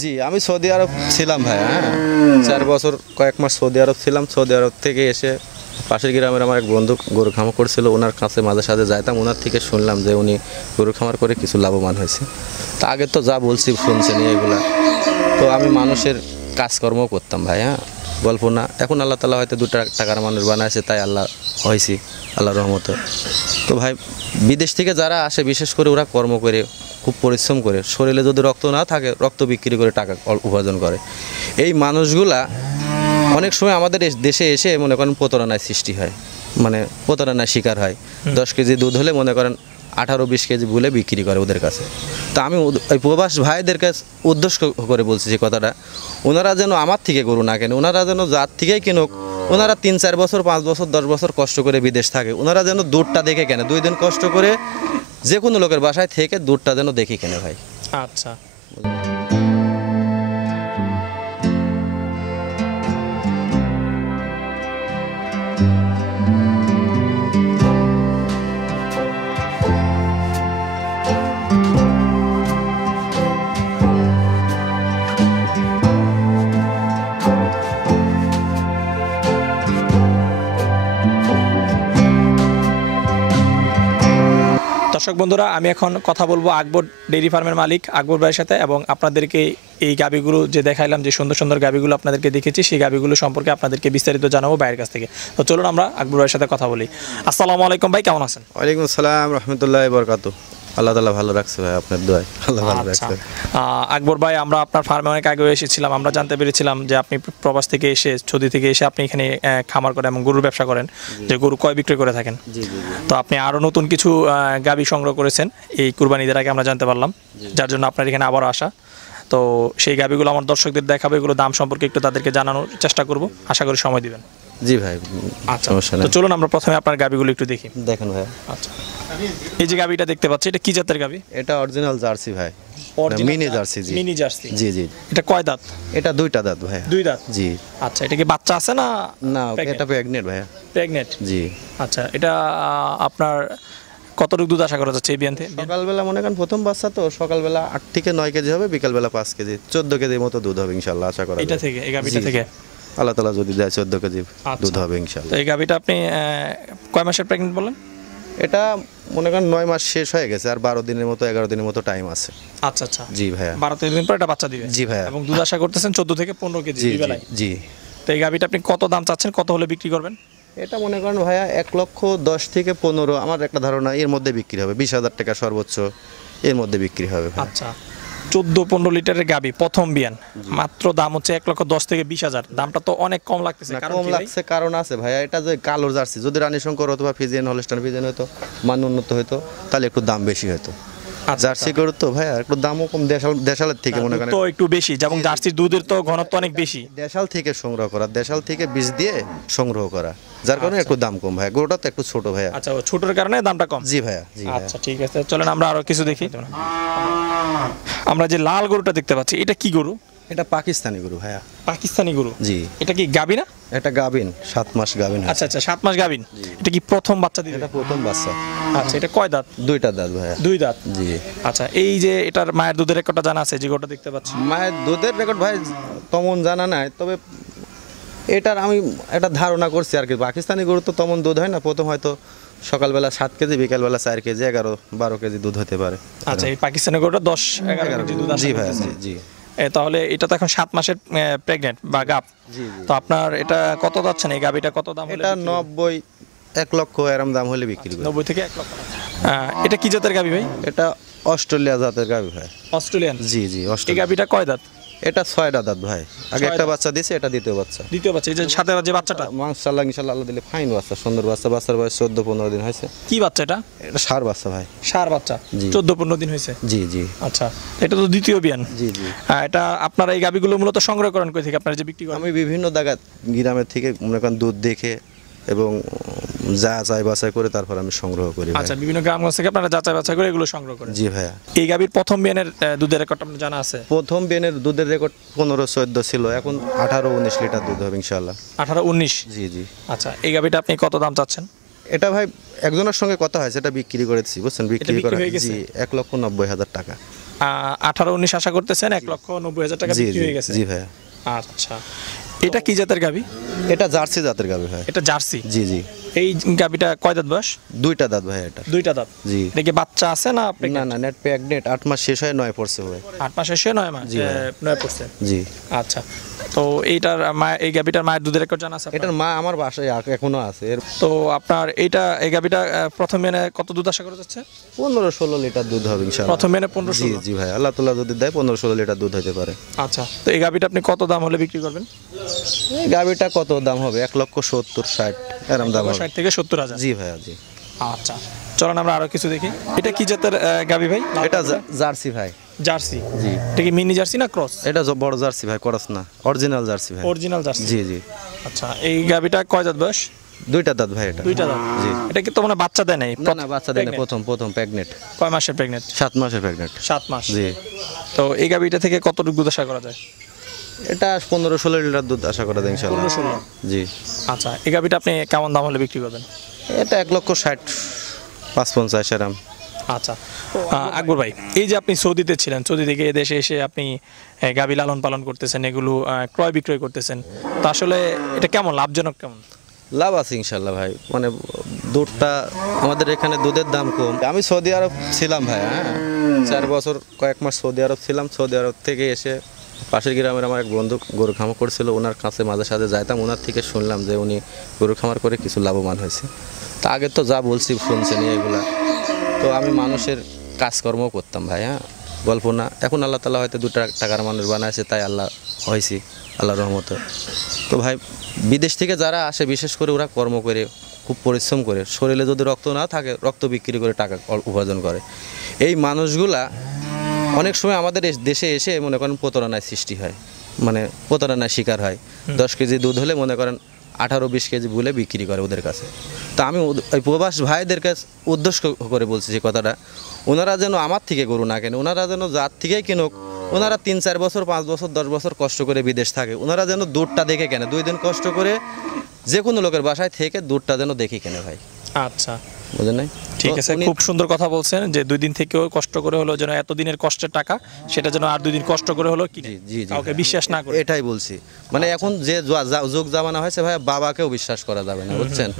জি আমি সৌদি আরব ছিলাম ভাই, হ্যাঁ 4 বছর কয়েক মাস সৌদি আরব ছিলাম। সৌদি আরব থেকে এসে পাশের গ্রামের আমার এক বন্ধু গরু খামার করছিল, ওনার কাছে মাঝে সাঝে যাইতাম, ওনার থেকে শুনলাম যে উনি গরু খামার করে কিছু লাভবান হয়েছে। তা আগে তো যা বলছি শুনছেন এগুলা, তো আমি মানুষের কাজকর্ম করতাম ভাই, হ্যাঁ গল্প না। এখন আল্লাহ তালা হয়তো 2 টাকার মানুষ বানাইছে, তাই আল্লাহ হয়েছি আল্লাহর রহমতে। তো ভাই বিদেশ থেকে যারা আসে বিশেষ করে ওরা কর্ম করে খুব পরিশ্রম করে, শরীরে যদি রক্ত না থাকে রক্ত বিক্রি করে টাকা উপার্জন করে। এই মানুষগুলা অনেক সময় আমাদের দেশে এসে মনে করেন প্রতারণায় সৃষ্টি হয়, মানে প্রতারণায় শিকার হয়। 10 কেজি দুধ হলে মনে করেন 18-20 কেজি বলে বিক্রি করে ওদের কাছে। তা আমি ওই প্রবাস ভাইদের কাছে উদ্দেশ্য করে বলছি যে কথাটা, ওনারা যেন আমার থেকে গরু না কেনে, ওনারা যেন যার থেকেই কিনুক, ওনারা 3-4 বছর 5 বছর 10 বছর কষ্ট করে বিদেশ থাকে, ওনারা যেন দুধটা দেখে কেনে, 2 দিন কষ্ট করে যে কোনো লোকের বাসায় থেকে দুধটা যেন দেখে কেনে ভাই। আচ্ছা দর্শক বন্ধুরা, আমি এখন কথা বলবো আকবর ডেইরি ফার্মের মালিক আকবর ভাইয়ের সাথে, এবং আপনাদেরকে এই গাবিগুলো যে দেখাইলাম, যে সুন্দর সুন্দর গাবিগুলো আপনাদেরকে দেখেছি, সেই গাবিগুলো সম্পর্কে আপনাদেরকে বিস্তারিত জানাবো ভাইয়ের কাছ থেকে। তো চলুন আমরা আকবর ভাইয়ের সাথে কথা বলি। আসসালামু আলাইকুম ভাই, কেমন আছেন? ওয়ালাইকুম আসসালাম রহমতুল্লাহি বরকাতু। আল্লাহ তাআলা ভালো রাখছে ভাই, আপনার দোয়ায় আল্লাহ ভালো রাখছে। আকবর ভাই, আমরা আপনার ফার্মে অনেক আগে এসেছিলাম, আমরা জানতে পেরেছিলাম যে আপনি প্রবাস থেকে এসে, সৌদি থেকে এসে আপনি এখানে খামার করেন এবং গরুর ব্যবসা করেন, যে গরু কয় বিক্রি করে থাকেন। তো আপনি আরও নতুন কিছু গাবি সংগ্রহ করেছেন এই কুরবানিদের আগে, আমরা জানতে পারলাম, যার জন্য আপনার এখানে আবারও আসা। তো সেই গাবিগুলো আমার দর্শকদের দেখাবো, এগুলো দাম সম্পর্কে একটু তাদেরকে জানানোর চেষ্টা করব, আশা করি সময় দিবেন। জি ভাই, আচ্ছা তো চলুন আমরা প্রথমে আপনার গাবিগুলো একটু দেখি। দেখেন ভাই। আচ্ছা, এই যে গাবিটা দেখতে পাচ্ছি, এটা কি জাতের গাবি? এটা অরিজিনাল জার্সি ভাই, মিনি জার্সি। জি মিনি জার্সি। জি জি। এটা কয় দাঁত? এটা 2টা দাঁত ভাই। 2 দাঁত। জি। আচ্ছা, এটা কি বাচ্চা আছে না? না, এটা প্রেগনেন্ট ভাই। প্রেগনেন্ট। জি। আচ্ছা, এটা আপনার কতটুকু দুধ আশা করা যাচ্ছে এই বিয়ান থেকে? সকালবেলা মনে করেন প্রথম বাচ্চা তো, সকালবেলা 8 থেকে 9 কেজি হবে, বিকালবেলা 5 কেজি 14 কেজির মতো দুধ হবে ইনশাআল্লাহ, আশা করা যায়। এটা থেকে, এই গাবিটা থেকে আল্লাহ তাআলা যদি দেয় 14 কেজি দুধ হবে ইনশাআল্লাহ। তো এই গাবিটা আপনি কয় মাসের প্রেগনেন্ট বলেন? এটা মনে করেন 9 মাস শেষ হয়ে গেছে, আর 12 দিনের মতো 11 দিনের মতো টাইম আছে। আচ্ছা আচ্ছা। জি ভাইয়া। 12 দিন পর এটা বাচ্চা দিবে। জি ভাইয়া। এবং দুধ আশা করতেছেন 14 থেকে 15 কেজি বেলায়। জি। তো এই গাবিটা আপনি কত দাম চাচ্ছেন, কত হলে বিক্রি করবেন? এটা মনে করেন ভাইয়া 1,10,000 থেকে 15, আমার একটা ধারণা এর মধ্যে বিক্রি হবে, 20,000 টাকা সর্বোচ্চ এর মধ্যে বিক্রি হবে। আচ্ছা, 14-15 লিটারের গাবি প্রথম বিয়ান, মাত্র দাম হচ্ছে 1,10,000 থেকে 20,000। দামটা তো অনেক কম লাগতেছে। কম লাগছে কারণ আছে ভাইয়া, এটা যে কালো জার্সি, যদি রানী শঙ্কর অথবা ফিজিয়ান হলস্টাইন ফিজিয়ান হতো, মান উন্নত হতো, তাহলে একটু দাম বেশি হতো। জার্সি গরু তো ভাইয়া একটু দামও কম, দেশালের থেকে মনে করেন তো একটু বেশি, যেমন জার্সির দুধের তো ঘনত্ব অনেক বেশি। দেশাল থেকে সংগ্রহ করা, দেশাল থেকে বীজ দিয়ে সংগ্রহ করা, যার কারণে একটু দাম কম ভাইয়া। গরুটা তো একটু ছোট ভাইয়া। আচ্ছা, ছোটর কারণে দামটা কম। জি ভাইয়া। জি। আচ্ছা ঠিক আছে, চলেন আমরা আরো কিছু দেখি। আমরা যে লাল গরুটা দেখতে পাচ্ছি, এটা কি গরু? এটা পাকিস্তানি গরু ভাইয়া। পাকিস্তানি গরু? জি। এটা কি গাবি না? এটা গাবিন, 7 মাস গাবিন। আচ্ছা আচ্ছা, 7 মাস গাবিন। এটা কি প্রথম বাচ্চা দিবে? এটা প্রথম বাচ্চা। আচ্ছা, এটা কয় দাঁত? 2টা দাঁত ভাইয়া। 2 দাঁত। জি। আচ্ছা, এই যে এটার মায়ের দুধের রেকর্ডটা জানা আছে, যে গরুটা দেখতে পাচ্ছি? মায়ের দুধের রেকর্ড ভাই তেমন জানা নাই, তবে এটার আমি একটা ধারণা করছি আর কি, পাকিস্তানি গরু তো তেমন দুধ হয় না, প্রথম হয়তো সকালবেলা 7 কেজি, বিকালবেলা 4 কেজি, 11-12 কেজি দুধ হতে পারে। আচ্ছা, এই পাকিস্তানি গরুটা 10-11 কেজি দুধ আসে। জি ভাইয়া। জি জি। তাহলে এটা তো এখন 7 মাসের প্রেগনেন্ট বা গাব। তো আপনার এটা কত যাচ্ছেন, এই গাবিটা কত দাম হলে? এটা 90, 1 লক্ষ এরম দাম হলে বিক্রি করি। 90 থেকে 1 লক্ষ। এটা কি জাতের গাবি ভাই? এটা অস্ট্রেলিয়া জাতের গাবি ভাই। অস্ট্রেলিয়ান? জি জি। এই গাবিটা কয় দাঁত? এটা 6টা দাঁত ভাই। আগে একটা বাচ্চা দিয়েছে, এটা দ্বিতীয় বাচ্চা। দ্বিতীয় বাচ্চা, এই যে সাথে যে বাচ্চাটা? মাশাআল্লাহ ইনশাআল্লাহ আল্লাহ দিলে ফাইন বাচ্চা, সুন্দর বাচ্চা। বাচ্চার বয়স 14-15 দিন হয়েছে। কি বাচ্চা এটা? এটা ষাঁড় বাচ্চা ভাই। ষাঁড় বাচ্চা? 14-15 দিন হয়েছে। জি জি। আচ্ছা, এটা তো দ্বিতীয় বিয়ান। জি জি। এটা আপনারা এই গাবিগুলো মূলত সংগ্রহ করেন কই থেকে, আপনারা যে বিক্রি করেন? আমি বিভিন্ন জায়গা গ্রামের থেকে মনে করেন দুধ দেখে এবং যাচাই বাছাই করে তারপর আমি সংগ্রহ করি। আচ্ছা, বিভিন্ন গ্রামগঞ্জ থেকে আপনারা যাচাই বাছাই করে এগুলো সংগ্রহ করেন? জি ভাইয়া। এই গাবির প্রথম বিয়ানের দুধের রেকর্ড আপনার জানা আছে? প্রথম বিয়ানের দুধের রেকর্ড 15-14 ছিল, এখন 18-19 লিটার দুধ হবে ইনশাআল্লাহ। 18-19? জি জি। আচ্ছা, এই গাবিটা আপনি কত দাম চাচ্ছেন? এটা ভাই একজনের সঙ্গে কথা হয়েছে, এটা বিক্রি করেছি বুঝছেন, বিক্রি করা। জি, 1,90,000 টাকা। 18-19 আশা করতেছেন, 1,90,000 টাকা জি বিক্রি জি হয়ে গেছে। জি ভাইয়া। আচ্ছা, এটা কি জাতের গাভী? এটা জার্সি জাতের গাভী ভাই। এটা জার্সি। জি জি। এই গাভীটা কয় দাঁত বয়স? দুইটা দাঁত ভাই এটা। দুইটা দাঁত। জি। এটা কি বাচ্চা আছে না? না না, নেট প্রেগনেন্ট, 8 মাস শেষ হয়ে 9 পড়ছে ভাই। 8 মাস শেষে 9 মাস, জি ভাই। 9 পড়ছে। জি। আচ্ছা, তো এইটার এই গাভীটার মায়ের দুধের রেকর্ড জানা আছে আপনার? এটার মা আমার বাসায় এখনো আছে। তো আপনার এই গাভীটা প্রথম মেনে কত দুধ আশা করা যাচ্ছে? 15-16 লিটার দুধ হবে ইনশাআল্লাহ। প্রথম মেনে জি 15-16। জি ভাই, আল্লাহ তাআলা যদি দেয় 15-16 লিটার দুধ হতে পারে। আচ্ছা, তো এই গাভীটা আপনি কত দাম হলে বিক্রি করবেন? এই গাভীটা কত দাম হবে? 1,70,60 এরকম দাম হবে। 60 থেকে 70,000। জি ভাইয়া জি। আচ্ছা, চলুন আমরা আরো কিছু দেখি। এটা কি জাতের গাভী ভাই? এটা জার্সি ভাই। জার্সি। জি। এটা কি মিনি জার্সি না ক্রস? এটা বড় জার্সি ভাই, করস না, অরিজিনাল জার্সি ভাই। Original jersey. জি জি। আচ্ছা, এই গাভীটা কয় দাঁত বয়স? দুইটা দাঁত ভাই এটা। দুইটা দাঁত। জি। এটা কি তো মানে বাচ্চা দেয় নাই? না না, বাচ্চা দেয় না, প্রথম প্রেগনেন্ট। কয় মাসের প্রেগনেন্ট? 7 মাসের প্রেগনেন্ট। 7 মাস। জি। তো এই গাভীটা থেকে কতটুকু দুধ আশা করা যায়? এটা 15-16 লিটার দুধ আশা করা যায় ইনশাআল্লাহ। 15-16। জি। আচ্ছা, এই গাভীটা আপনি কেমন দাম হলে বিক্রি করবেন? এটা 1,60,000, 550 এরম। আচ্ছা, আকবর ভাই, এই যে আপনি সৌদিতে ছিলেন, সৌদি থেকে দেশে এসে আপনি গাভী লালন পালন করতেছেন, এগুলো ক্রয় বিক্রয় করতেছেন, তো আসলে এটা কেমন লাভজনক? কেমন লাভ আছে ইনশাল্লাহ ভাই। মানে দুধটা আমাদের এখানে দুধের দাম কম। আমি সৌদি আরব ছিলাম ভাই, হ্যাঁ 4 বছর কয়েক মাস সৌদি আরব ছিলাম। সৌদি আরব থেকে এসে পাশের গ্রামের আমার এক বন্ধু গরু খামার করছিল, ওনার কাছে মাঝে সাঝে যাইতাম। ওনার থেকে শুনলাম যে উনি গরু খামার করে কিছু লাভবান হয়েছে। তা আগে তো যা বলছি শুনছেন এগুলা, তো আমি মানুষের কাজকর্মও করতাম ভাই, হ্যাঁ গল্প না। এখন আল্লাহ তাআলা হয়তো 2 টাকার মানুষ বানাইছে, তাই আল্লাহ হয়েছি আল্লাহর রহমতে। তো ভাই বিদেশ থেকে যারা আসে বিশেষ করে ওরা কর্ম করে খুব পরিশ্রম করে, শরীরে যদি রক্ত না থাকে রক্ত বিক্রি করে টাকা উপার্জন করে। এই মানুষগুলা অনেক সময় আমাদের দেশে এসে মনে করেন প্রতারণায় সৃষ্টি হয়, মানে প্রতারণায় শিকার হয়। 10 কেজি দুধ হলে মনে করেন 18-20 কেজি বলে বিক্রি করে ওদের কাছে। তা আমি ওই প্রবাস ভাইদের কাছে উদ্দেশ্য করে বলছি যে কথাটা, ওনারা যেন আমার থেকে গরু না কেনে, ওনারা যেন যার থেকেই কিনুক, ওনারা 3-4 বছর 5 বছর 10 বছর কষ্ট করে বিদেশ থাকে, ওনারা যেন দুধটা দেখে কেনে। 2 দিন কষ্ট করে যে কোনো লোকের বাসায় থেকে দুধটা যেন দেখে কেনে ভাই। আচ্ছা, বুঝলেন নাই? ঠিক আছে, খুব সুন্দর কথা বলছেন যে 2 দিন থেকেও কষ্ট করে হলো যেন এতদিনের কষ্টের টাকা সেটা যেন আর 2 দিন কষ্ট করে হলো কিনে জি জি কাউকে বিশ্বাস না করে। এটাই বলছি। মানে এখন যে যুগ জামানা হয়েছে ভাই, বাবাকেও বিশ্বাস করা যাবে না, বুঝছেন?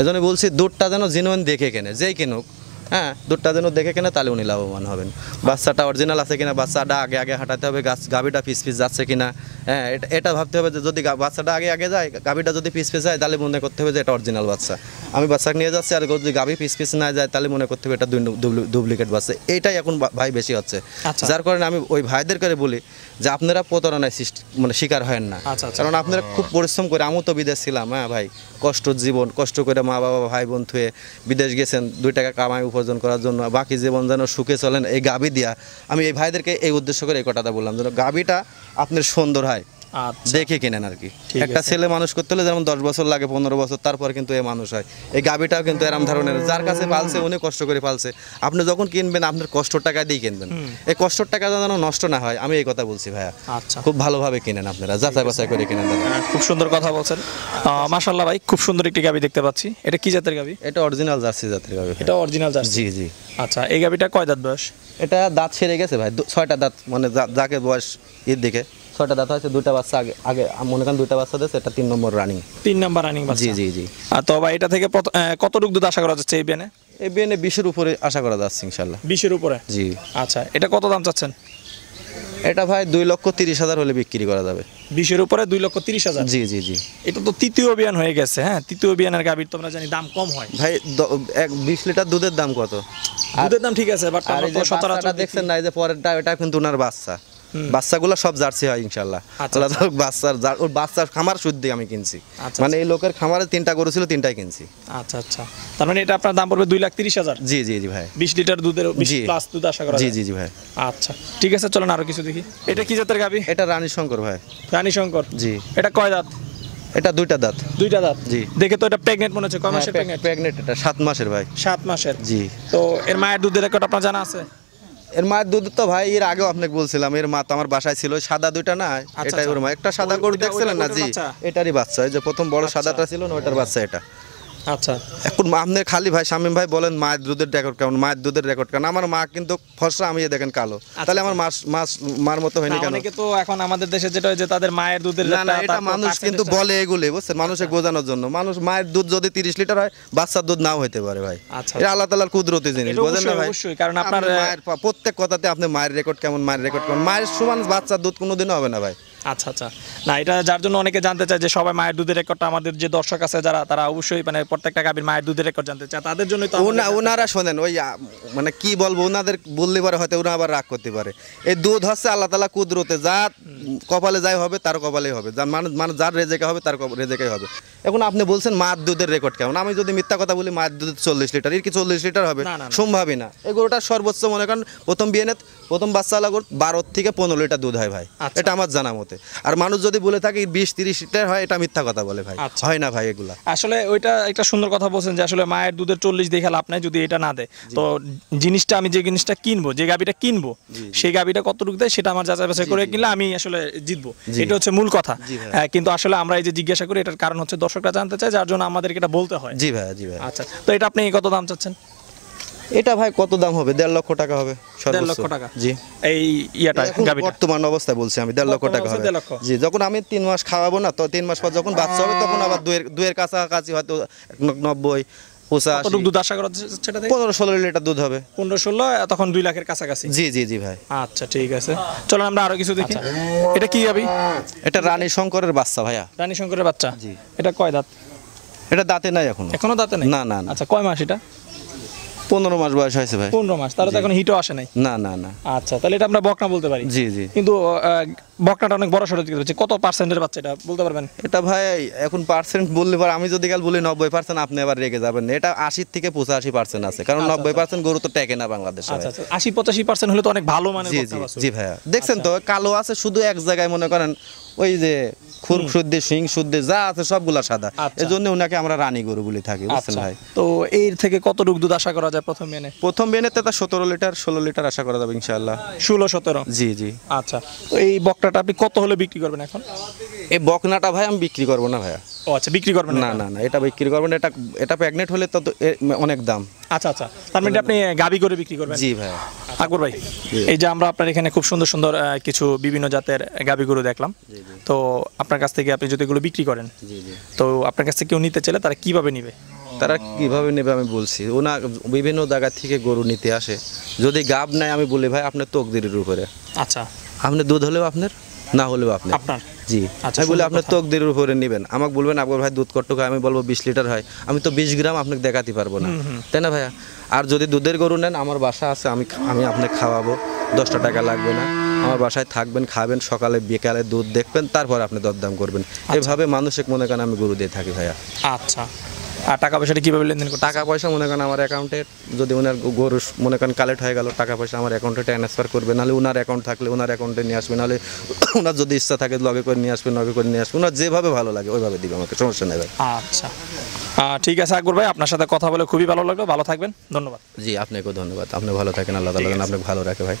এজন্য বলছি দুধটা যেন জিনুইন দেখে কেনে, যেই কিনুক, হ্যাঁ দুধটা যেন দেখে কেনে, তাহলে উনি লাভবান হবেন। বাচ্চাটা অরিজিনাল আছে কিনা, বাচ্চাটা আগে আগে হাঁটাতে হবে, গাভীটা পিস পিস যাচ্ছে কিনা, হ্যাঁ এটা ভাবতে হবে যে যদি বাচ্চাটা আগে আগে যায়, গাভীটা যদি পিস পিস যায় তাহলে মনে করতে হবে যে এটা অরিজিনাল বাচ্চা। আমি বাচ্চাকে নিয়ে যাচ্ছি, আর যদি গাভী পিস পিস না যায় তাহলে মনে করতে হবে এটা ডুপ্লিকেট বাচ্চা। এইটাই এখন ভাই বেশি হচ্ছে, যার কারণে আমি ওই ভাইদের করে বলি যে আপনারা প্রতারণায় মানে শিকার হয় না। কারণ আপনারা খুব পরিশ্রম করে, আমিও তো বিদেশ ছিলাম, হ্যাঁ ভাই কষ্ট জীবন, কষ্ট করে মা বাবা ভাই বোন থুয়ে বিদেশ গেছেন 2 টাকা কামাই উপার্জন করার জন্য, বাকি জীবন যেন সুখে চলেন এই গাভী দিয়া। আমি এই ভাইদেরকে এই উদ্দেশ্য করে এই কথাটা বললাম যেন গাভীটা আপনার সুন্দর হয়, দেখে কিনেন আর কি। একটা ছেলে মানুষ করতে হলে যেমন 10 বছর লাগে, 15 বছর, তারপর কিন্তু এই মানুষ হয়। এই গাভীটাও কিন্তু এরম ধরনের, যার কাছে পালছে উনি কষ্ট করে পালছে। আপনি যখন কিনবেন আপনার কষ্টর টাকা দিয়ে কিনবেন, এই কষ্টর টাকা যেন নষ্ট না হয়, আমি এই কথা বলছি ভাইয়া। আচ্ছা, খুব ভালোভাবে কিনেন আপনারা, যাচাই বাছাই করে কিনেন। খুব সুন্দর কথা বলছেন, মাশাআল্লাহ ভাই, খুব সুন্দর একটি গাভী দেখতে পাচ্ছি। এটা কি জাতের গাভী? এটা অরিজিনাল জার্সি জাতের গাভী। এটা অরিজিনাল জার্সি? জি জি। আচ্ছা, এই গাভীটা কয় দাঁত বয়স? এটা দাঁত সেরে গেছে ভাই, 6টা দাঁত, মানে যাকে বয়স এর দিকে 6টা দাঁত হয়েছে। 2টা বাচ্চা আগে মনে করেন 2টা বাচ্চা দিয়েছে, এটা 3 নম্বর রানিং। 3 নাম্বার রানিং বাচ্চা? জি জি জি। তো ভাই এটা থেকে কতটুকু দুধ আশা করা যাচ্ছে এই বিয়ানে? এই বিয়ানে 20-এর উপরে আশা করা যাচ্ছে ইনশাআল্লাহ। 20-এর উপরে? জি। আচ্ছা, এটা কত দাম চাচ্ছেন? এটা ভাই 2,30,000 হলে বিক্রি করা যাবে। 20-এর উপরে 2,30,000? জি জি জি। এটা তো তৃতীয় বিয়ান হয়ে গেছে, হ্যাঁ তৃতীয় বিয়ানের গাভীর তোমরা জানি দাম কম হয় ভাই। 20 লিটার দুধের দাম কত? দুধের দাম ঠিক আছে, বাট আর এই যে সচরাচর দেখছেন না, এই যে পরেরটা, এটা কিন্তু ওনার বাচ্চা। বাচ্চাগুলো সব জার্সি হয় ইনশাআল্লাহ। ওর বাচ্চার খামার শুদ্ধি আমি কিনছি, মানে এই লোকের খামারে 3টা গরু ছিল, 3টাই কিনছি। আচ্ছা আচ্ছা, তার মানে এটা আপনার দাম পড়বে 2,30,000? জি জি জি ভাই। 20 লিটার দুধের 20 প্লাস দুধ আশা করা? জি জি জি ভাই। আচ্ছা ঠিক আছে, চলেন আরো কিছু দেখি। এটা কি জাতের গাভী? এটা রানী শঙ্কর ভাই। রানী শঙ্কর? জি। এটা কয় দাঁত? এটা 2টা দাঁত। 2টা দাঁত? জি। দেখে তো এটা প্রেগনেন্ট মনে হচ্ছে। কয় মাসের প্রেগনেন্ট? প্রেগনেন্ট, এটা 7 মাসের ভাই। 7 মাসের? জি। তো এর মায়ের দুধের রেকর্ড আপনার জানা আছে? এর মায়ের দুধ তো ভাই এর আগেও আপনাকে বলছিলাম, এর মা তো আমার বাসায় ছিল, সাদা 2টা না, এটাই ওর মা। একটা সাদা গরু দেখছিলেন না? জি, এটারই বাচ্চা। এই যে প্রথম বড় সাদাটা ছিল না, ওটার বাচ্চা এটা। আচ্ছা এখন আপনি খালি ভাই শামীম ভাই বলেন মায়ের দুধের রেকর্ড কেমন, মায়ের দুধের রেকর্ড কেমন? আমার মা কিন্তু ফর্সা, আমি দেখেন কালো, তাহলে আমার মার মতো হয়নি কেন? অনেকে তো এখন আমাদের দেশে যেটা হয়েছে তাদের মায়ের দুধের না না, এটা মানুষ কিন্তু বলে এগুলি, বুঝছেন, মানুষকে বোঝানোর জন্য। মানুষ মায়ের দুধ যদি 30 লিটার হয়, বাচ্চার দুধ নাও হতে পারে ভাই। এটা আল্লাহ তাআলার কুদরতি জিনিস, বুঝেন না ভাই? অবশ্যই, কারণ আপনার মায়ের প্রত্যেক কথাতে আপনি মায়ের রেকর্ড কেমন, মায়ের রেকর্ড কেমন, মায়ের সমান বাচ্চার দুধ কোনোদিনও হবে না ভাই। আচ্ছা আচ্ছা, না এটা যার জন্য অনেকে জানতে চায় যে সবাই মায়ের দুধের রেকর্ডটা, আমাদের যে দর্শক আছে যারা, তারা অবশ্যই মানে প্রত্যেকটা গাভীর মায়ের দুধের রেকর্ড জানতে চায়, তাদের জন্যই তো ওনারা শোনেন, ওই মানে কি বলবো, ওনাদের বললে পারে হয়তো ওরা আবার রাগ করতে পারে। এই দুধ হচ্ছে আল্লাহ তাআলা কুদরতে, যা কপালে যাই হবে তার কপালেই হবে, যার মানুষ যার রেজেকে হবে তার রেজেকেই হবে। এখন আপনি বলছেন মায়ের দুধের রেকর্ড কেমন, আমি যদি মিথ্যা কথা বলি মায়ের দুধ 40 লিটার, এর কি 40 লিটার হবে? সম্ভবই না। এই গরুটার সর্বোচ্চ মনে করেন প্রথম বিয়েনে প্রথম বাচ্চা আলা গরু 12 থেকে 15 লিটার দুধ হয় ভাই, এটা আমার জানা মতে। আর মানুষ যদি বলে থাকে 20-30 লিটার হয়, এটা মিথ্যা কথা বলে ভাই, হয় না ভাই এগুলা। আসলে ওইটা একটা সুন্দর কথা বলছেন যে আসলে মায়ের দুধের 40 দেখে লাভ নাই যদি এটা না দেয়। তো জিনিসটা আমি যে জিনিসটা কিনবো, যে গাভীটা কিনবো, সেই গাভীটা কতটুকু দেয় সেটা আমার যাচাই বাছাই করে কিনলে আমি আসলে জিতবো, এটা হচ্ছে মূল কথা। কিন্তু আসলে আমরা এই যে জিজ্ঞাসা করি, এটার কারণ হচ্ছে দর্শকরা জানতে চায়, যার জন্য আমাদেরকে এটা বলতে হয়। জি ভাই, জি ভাই। আচ্ছা, তো এটা আপনি কত দাম চাচ্ছেন? এটা ভাই কত দাম হবে? 1.5 লক্ষ টাকা হবে। 1.5 লক্ষ টাকা? জি। এই ইয়াটা গাভীটা বর্তমান অবস্থায় বলছি আমি 1.5 লক্ষ টাকা হবে। জি, যখন আমি 3 মাস খাওয়াবো না, তো 3 মাস পর যখন বাচ্চা হবে, তখন আবার দুয়ের কাছাকাছি হয়তো 90 85। কতটুকু দুধ আশা করা যাচ্ছে সেটা থেকে? 15-16 লিটার দুধ হবে। 15-16, তখন 2 লাখের কাছাকাছি। জি জি জি ভাই। আচ্ছা ঠিক আছে, চলো আমরা আরো কিছু দেখি। এটা কি গাভী? এটা রানী শঙ্করের বাচ্চা ভাইয়া। রানী শঙ্করের বাচ্চা? জি। এটা কয় দাঁত? এটা দাঁতে নাই এখনো। এখনো দাঁতে নাই? না না। আচ্ছা, কয় মাস এটা? 15 মাস বয়স হয়েছে ভাই। 15 মাস, তাহলে তো এখন হিটও আসে নাই? না না না। আচ্ছা, তাহলে এটা আমরা বকনা বলতে পারি? জি জি। কিন্তু বকনাটা অনেক বড় সড়ো দিকে হচ্ছে, কত পার্সেন্টের বাচ্চা এটা বলতে পারবেন? এটা ভাই এখন পার্সেন্ট বললে পর, আমি যদি কাল বলি 90%, আপনি আবার রেগে যাবেন। এটা 80 থেকে 85% আছে, কারণ 90% গরু তো টেকে না বাংলাদেশে। আচ্ছা আচ্ছা, 80-85% হলে তো অনেক ভালো মানের জি বকনা জি বাছুর। জি ভাইয়া, দেখছেন তো কালো আছে শুধু এক জায়গায়, মনে করেন ওই যে খুর শুদ্ধে শিং শুদ্ধে যা আছে সবগুলা সাদা, এজন্য ওনাকে আমরা রানী গরু বলে থাকি, বুঝছেন ভাই। তো এর থেকে কতটুকু দুধ আশা করা যায় প্রথম বিয়ানে? প্রথম বিয়ানেতে তা 17 লিটার 16 লিটার আশা করা যাবে ইনশাআল্লাহ। 16-17? জি জি। আচ্ছা, তো এই বকটাটা আপনি কত হলে বিক্রি করবেন এখন? এই বকনাটা ভাই আমি বিক্রি করবো না ভাইয়া। ও আচ্ছা, বিক্রি করবেন না না না, এটা বিক্রি করবেন না। এটা প্রেগনেন্ট হলে তো অনেক দাম। আচ্ছা আচ্ছা, তার মানে আপনি গাবি করে বিক্রি করবেন? জি ভাইয়া। আকবর ভাই, এই যে আমরা আপনার এখানে খুব সুন্দর সুন্দর কিছু বিভিন্ন জাতের গাবি গরু দেখলাম, তো আপনার কাছ থেকে আপনি যদি এগুলো বিক্রি করেন, তো আপনার কাছ থেকে কেউ নিতে চাইলে তারা কিভাবে নিবে? তারা কিভাবে নেবে আমি বলছি, ওনা বিভিন্ন জায়গা থেকে গরু নিতে আসে, যদি গাব নাই আমি বলি ভাই আপনার তকদিরের উপরে। আচ্ছা, আপনার দুধ হলেও আপনার, না হলেও আপনার। জি, আচ্ছা, আমি বলি আপনার তকদিরের উপরে নেবেন। আমাকে বলবেন আকবর ভাই দুধ কতটুকু, আমি বলবো 20 লিটার হয়, আমি তো 20 গ্রাম আপনাকে দেখাতে পারবো না, তাই না ভাইয়া? আর যদি দুধের গরু নেন, আমার বাসা আছে, আমি আপনাকে খাওয়াবো, 10টা টাকা লাগবে না, আমার বাসায় থাকবেন, খাবেন, সকালে বিকালে দুধ দেখবেন, তারপর আপনি দরদাম করবেন। এভাবে মানুষকে মনে করেন আমি গরু দিয়ে থাকি ভাইয়া। আচ্ছা, আর টাকা পয়সাটা কিভাবে লেনদেন করতে? টাকা পয়সা মনে করেন আমার অ্যাকাউন্টে, যদি ওনার গরু মনে করেন কালেক্ট হয়ে গেল, টাকা পয়সা আমার অ্যাকাউন্টে ট্রান্সফার করবে, নাহলে ওনার অ্যাকাউন্ট থাকলে ওনার অ্যাকাউন্টে নিয়ে আসবে, নাহলে ওনার যদি ইচ্ছা থাকে লগে করে নিয়ে আসবে, লগে করে নিয়ে আসবে, ওনার যেভাবে ভালো লাগে ওইভাবে দিবে, আমাকে সমস্যা নেই ভাই। আচ্ছা ঠিক আছে আকবর ভাই, আপনার সাথে কথা বলে খুবই ভালো লাগলো, ভালো থাকবেন, ধন্যবাদ। জি, আপনাকেও ধন্যবাদ, আপনি ভালো থাকেন, আল্লাহ তাআলা আপনাকে ভালো রাখে ভাই।